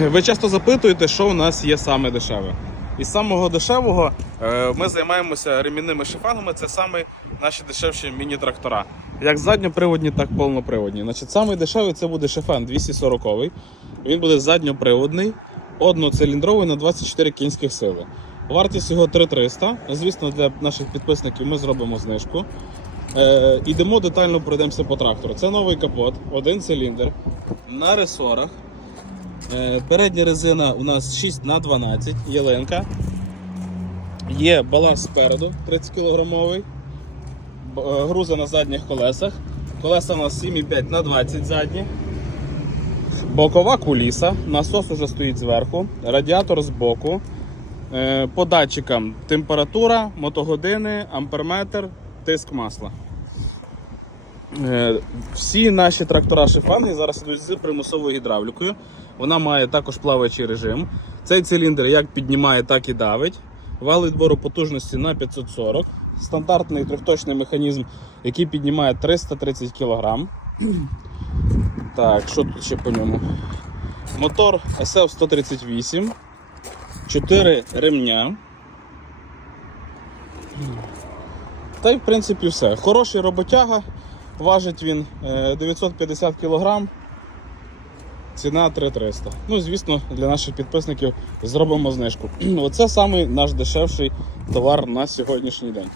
Ви часто запитуєте, що у нас є саме дешеве. Із самого дешевого е, ми займаємося ремінними шифангами. Це саме наші дешевші міні-трактора. Як задньоприводні, так і повноприводні. Значить, самий дешевий це буде шифен 240 Він буде задньоприводний, одноциліндровий на 24 кінських сили. Вартість його 3300. Звісно, для наших підписників ми зробимо знижку. Е, ідемо детально пройдемося по трактору. Це новий капот, один циліндр на ресорах. Е, Передня резина у нас 6 на 12 ялинка. Є баланс спереду 30 кілограмовий. Б- е, Груза на задніх колесах. Колеса у нас 7,5 на 20 задні. Бокова куліса. Насос уже стоїть зверху. Радіатор збоку. Е, По датчикам температура, мотогодини, амперметр, тиск масла. Е, Всі наші трактора шифанги зараз йдуть з примусовою гідравлікою. Вона має також плаваючий режим. Цей циліндр як піднімає, так і давить. Вал відбору потужності на 540. Стандартний трьохточний механізм, який піднімає 330 кг. Так, що тут ще по ньому? Мотор SF 138. 4 ремня. Та й в принципі все. Хороший роботяга. Важить він е, 950 кг. Ціна 3300. Ну, звісно, для наших підписників зробимо знижку. Оце самий наш дешевший товар на сьогоднішній день.